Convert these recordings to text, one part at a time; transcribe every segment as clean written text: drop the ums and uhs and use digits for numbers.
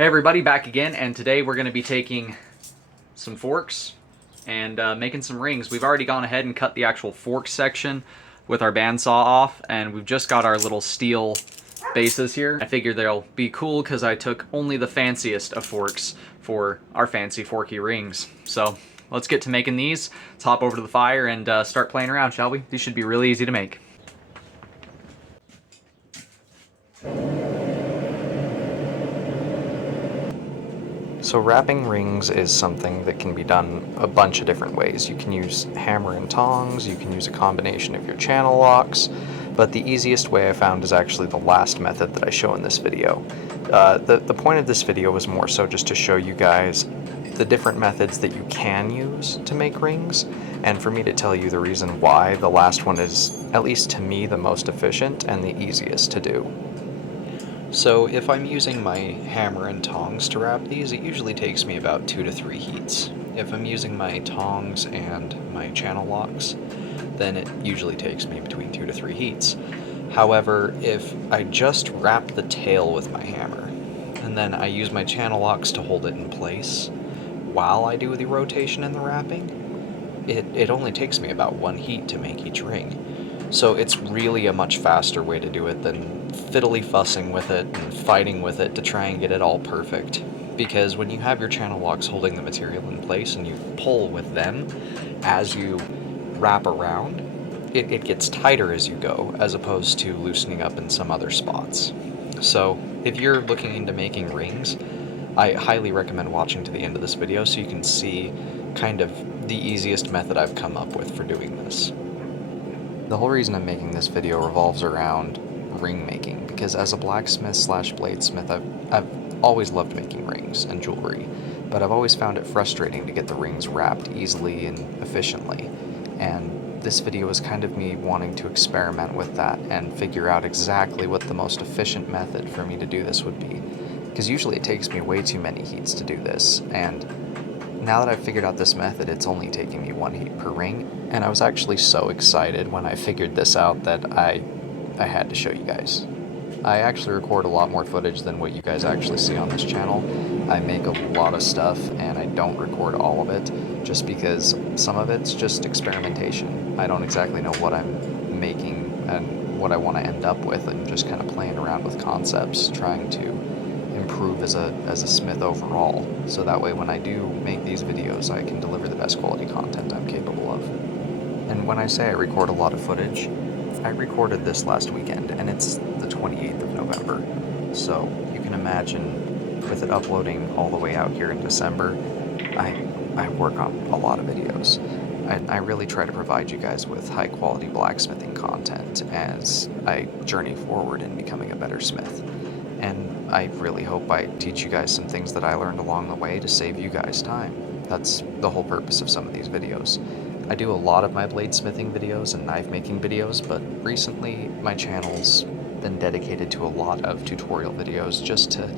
Hey everybody, back again, and today we're going to be taking some forks and making some rings. We've already gone ahead and cut the actual fork section with our bandsaw off, and we've just got our little steel bases here. I figured they'll be cool because I took only the fanciest of forks for our fancy forky rings. So let's get to making these. Let's hop over to the fire and start playing around, shall we? These should be really easy to make. So wrapping rings is something that can be done a bunch of different ways. You can use hammer and tongs, you can use a combination of your channel locks, but the easiest way I found is actually the last method that I show in this video. The point of this video was more so just to show you guys the different methods that you can use to make rings, and for me to tell you the reason why the last one is, at least to me, the most efficient and the easiest to do. So if I'm using my hammer and tongs to wrap these, it usually takes me about 2 to 3 heats. If I'm using my tongs and my channel locks, then it usually takes me between 2 to 3 heats. However, if I just wrap the tail with my hammer, and then I use my channel locks to hold it in place while I do the rotation and the wrapping, it only takes me about 1 heat to make each ring. So it's really a much faster way to do it than fiddly fussing with it and fighting with it to try and get it all perfect. Because when you have your channel locks holding the material in place and you pull with them as you wrap around, it gets tighter as you go, as opposed to loosening up in some other spots. So if you're looking into making rings, I highly recommend watching to the end of this video so you can see kind of the easiest method I've come up with for doing this. The whole reason I'm making this video revolves around ring making, because as a blacksmith slash bladesmith, I've always loved making rings and jewelry, but I've always found it frustrating to get the rings wrapped easily and efficiently. And this video is kind of me wanting to experiment with that and figure out exactly what the most efficient method for me to do this would be. Because usually it takes me way too many heats to do this, and now that I've figured out this method, it's only taking me 1 heat per ring, and I was actually so excited when I figured this out that I had to show you guys. I actually record a lot more footage than what you guys actually see on this channel. I make a lot of stuff, and I don't record all of it, just because some of it's just experimentation. I don't exactly know what I'm making and what I want to end up with, and just kind of playing around with concepts, trying to improve as a smith overall, so that way when I do make these videos I can deliver the best quality content I'm capable of. And when I say I record a lot of footage, I recorded this last weekend, and it's the 28th of November, so you can imagine with it uploading all the way out here in December, I work on a lot of videos. I really try to provide you guys with high quality blacksmithing content as I journey forward in becoming a better smith. And I really hope I teach you guys some things that I learned along the way to save you guys time. That's the whole purpose of some of these videos. I do a lot of my bladesmithing videos and knife making videos, but recently my channel's been dedicated to a lot of tutorial videos just to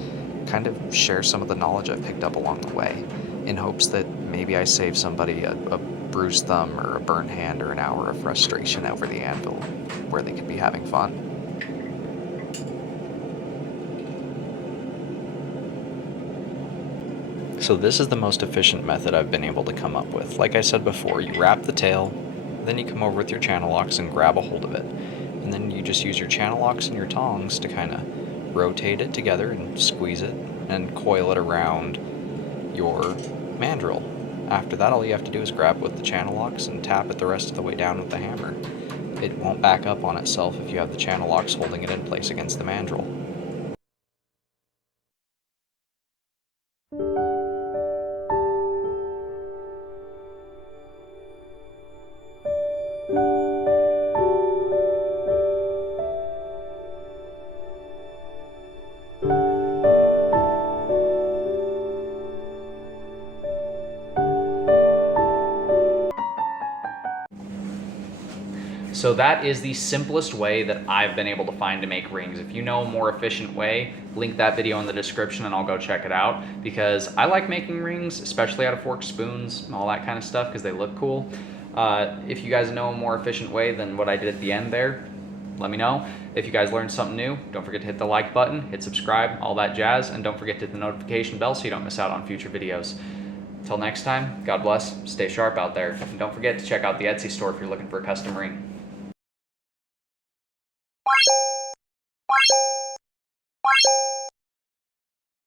kind of share some of the knowledge I've picked up along the way, in hopes that maybe I save somebody a bruised thumb or a burnt hand or an hour of frustration over the anvil where they could be having fun. So this is the most efficient method I've been able to come up with. Like I said before, you wrap the tail, then you come over with your channel locks and grab a hold of it. And then you just use your channel locks and your tongs to kind of rotate it together and squeeze it and coil it around your mandrel. After that, all you have to do is grab with the channel locks and tap it the rest of the way down with the hammer. It won't back up on itself if you have the channel locks holding it in place against the mandrel. So that is the simplest way that I've been able to find to make rings. If you know a more efficient way, link that video in the description and I'll go check it out, because I like making rings, especially out of forked spoons, all that kind of stuff, because they look cool. If you guys know a more efficient way than what I did at the end there, let me know. If you guys learned something new, don't forget to hit the like button, hit subscribe, all that jazz, and don't forget to hit the notification bell so you don't miss out on future videos. Until next time, God bless, stay sharp out there, and don't forget to check out the Etsy store if you're looking for a custom ring.